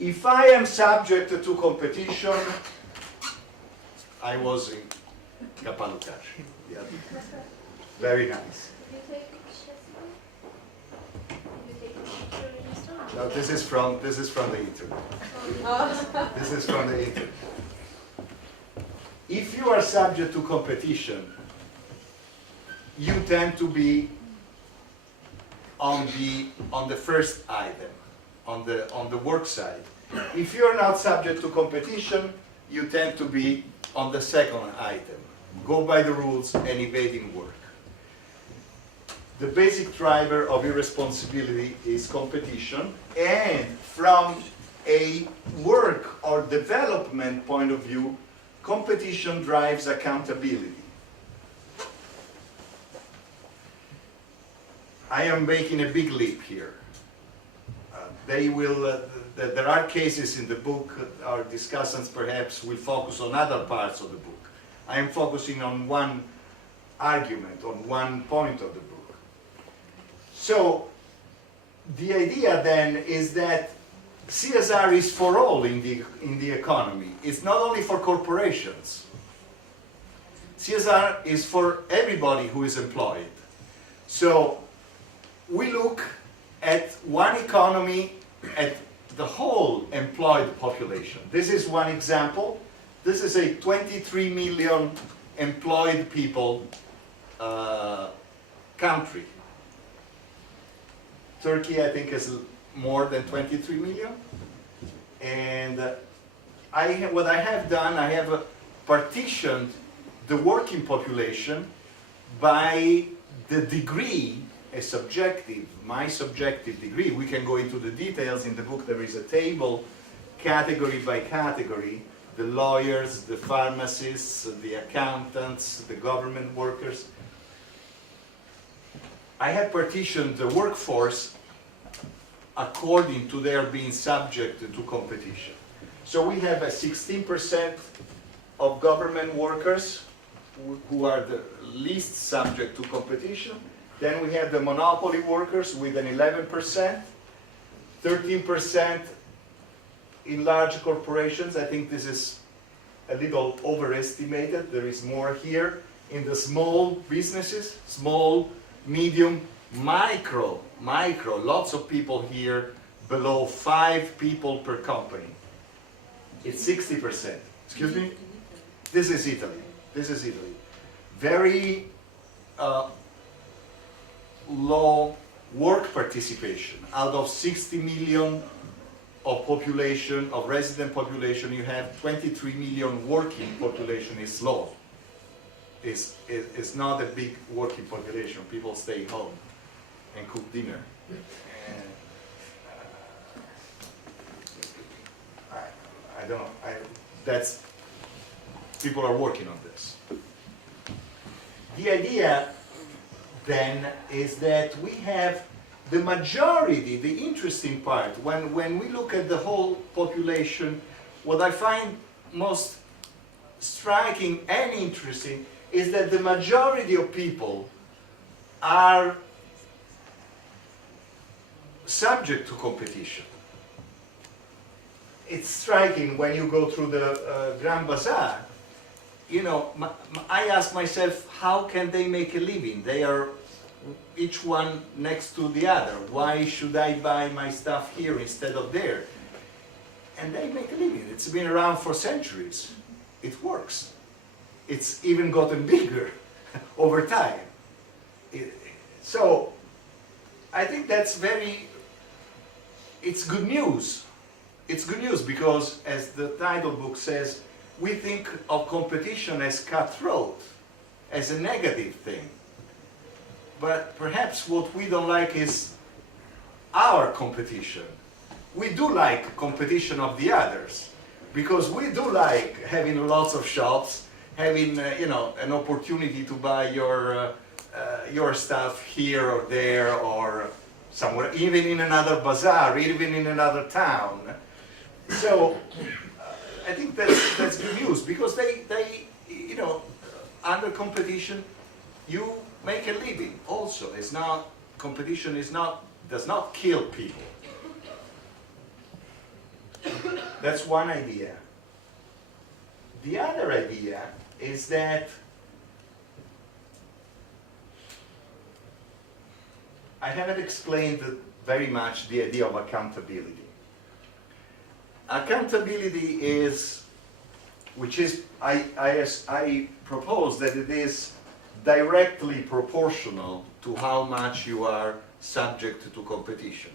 if I am subject to competition, I was in Kapalukash. Yeah. Very nice. No, this is from the internet. This is from the internet. If you are subject to competition, you tend to be on the first item, on the work side. If you are not subject to competition, you tend to be on the second item. Go by the rules and evading work. The basic driver of irresponsibility is competition, and from a work or development point of view, competition drives accountability. I am making a big leap here. There are cases in the book, our discussants perhaps will focus on other parts of the book. I am focusing on one argument, on one point of the book. So, the idea then is that CSR is for all in the economy. It's not only for corporations. CSR is for everybody who is employed. So, we look at one economy, at the whole employed population. This is one example. This is a 23 million employed people country. Turkey, I think, is more than 23 million. And what I have done, I have partitioned the working population by the degree, a subjective, my subjective degree. We can go into the details. In the book there is a table, category by category, the lawyers, the pharmacists, the accountants, the government workers. I have partitioned the workforce according to their being subject to competition. So we have a 16% of government workers who are the least subject to competition. Then we have the monopoly workers with an 11%, 13% in large corporations. I think this is a little overestimated. There is more here in the small businesses, small, medium, micro, lots of people here below 5 people per company. It's 60%. Excuse me? This is Italy. This is Italy. Very low work participation. Out of 60 million of population, of resident population, you have 23 million working population is low. It's not a big working population. People stay home and cook dinner. And, I don't know. That's, people are working on this. The idea then is that we have the majority, the interesting part, when we look at the whole population, what I find most striking and interesting is that the majority of people are subject to competition. It's striking when you go through the Grand Bazaar. You know, I ask myself, how can they make a living? They are each one next to the other. Why should I buy my stuff here instead of there? And they make a living. It's been around for centuries. It works. It's even gotten bigger over time. So I think that's it's good news. It's good news because, as the title book says, we think of competition as cutthroat, as a negative thing. But perhaps what we don't like is our competition. We do like competition of the others, because we do like having lots of shops, having an opportunity to buy your stuff here or there or somewhere, even in another bazaar, even in another town. So I think that's good news, because they under competition you make a living also. It's not, competition does not kill people. That's one idea. The other idea is that I haven't explained very much the idea of accountability. Accountability is, I propose that it is directly proportional to how much you are subject to competition.